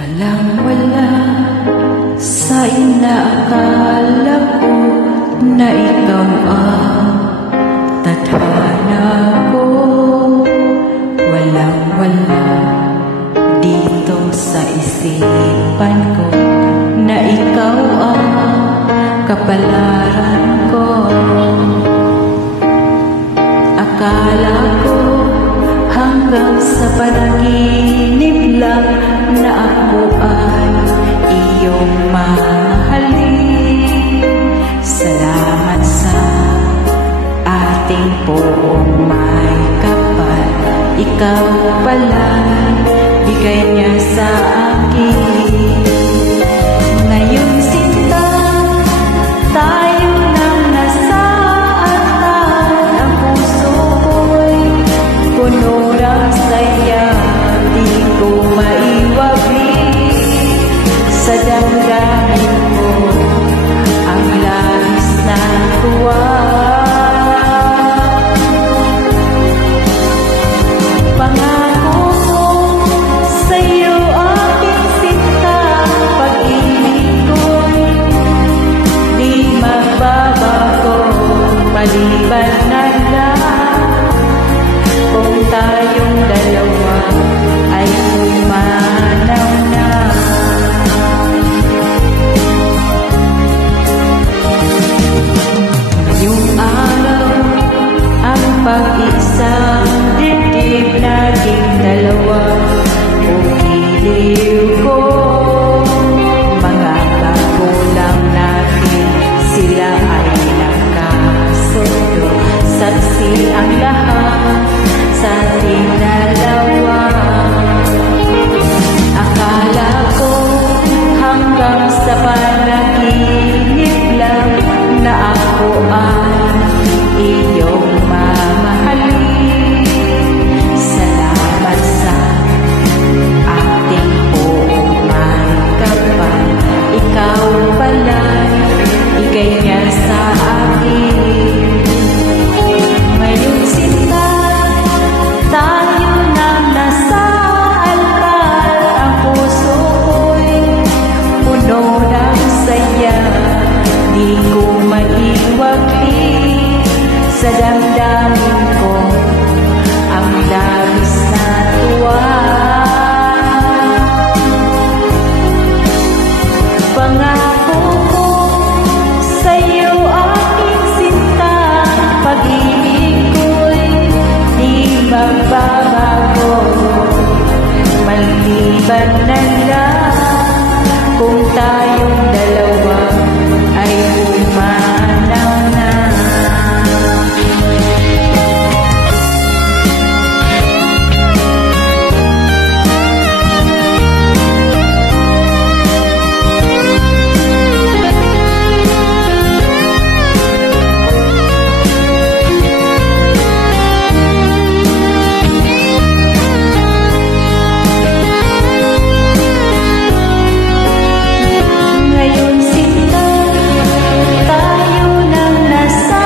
Walang-wala sa inaakala ko na ikaw ang tadhana ko. Walang-wala dito sa isipan ko na ikaw ang kapalaran ko. Akala ko hanggang sa panaginip lang na ako ay iyong mamahalin. Salamat sa ating poong may kapal. Ikaw pala'y bigay niya sa akin. Ngayon sinta, tayo nang nasa atal. Ang puso ko'y puno ng saya. Di ko maiwagi sa damdamin ko ang labis na tuwa. Pangako ko sa'yo aking sinta, pag-ibig ko'y di magbabago. Maliban na lang kung tayong dalawa ay umanaw na. Ngayong araw ang pag-isang dibdib naging dalawa. O giliw ko, mga kakulang natin, sila ay nagkasundo. Saksi ang lahat sa ating dalawa. Akala ko hanggang sa panaginip lang na ako ay iyong mamahalin. Salamat sa ating poong may kapal. Ikaw pala'y bigay niya sa akin. Ngayon sinta, tayo nang nasa altar. Ang puso ko'y puno ng saya. Di ko maiwagi sa damdamin ko ang labis na tuwa. Pangako ko sa'yo aking sinta, pag-ibig ko'y di magbabago. Maliban na lang kung tayong dalawa ay umanaw na. Ngayon sinta, tayo nang nasa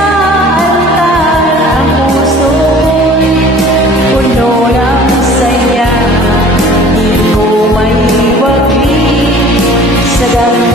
altar. Ang puso ko'y puno ng saya. Di ko maiwagi sa damdamin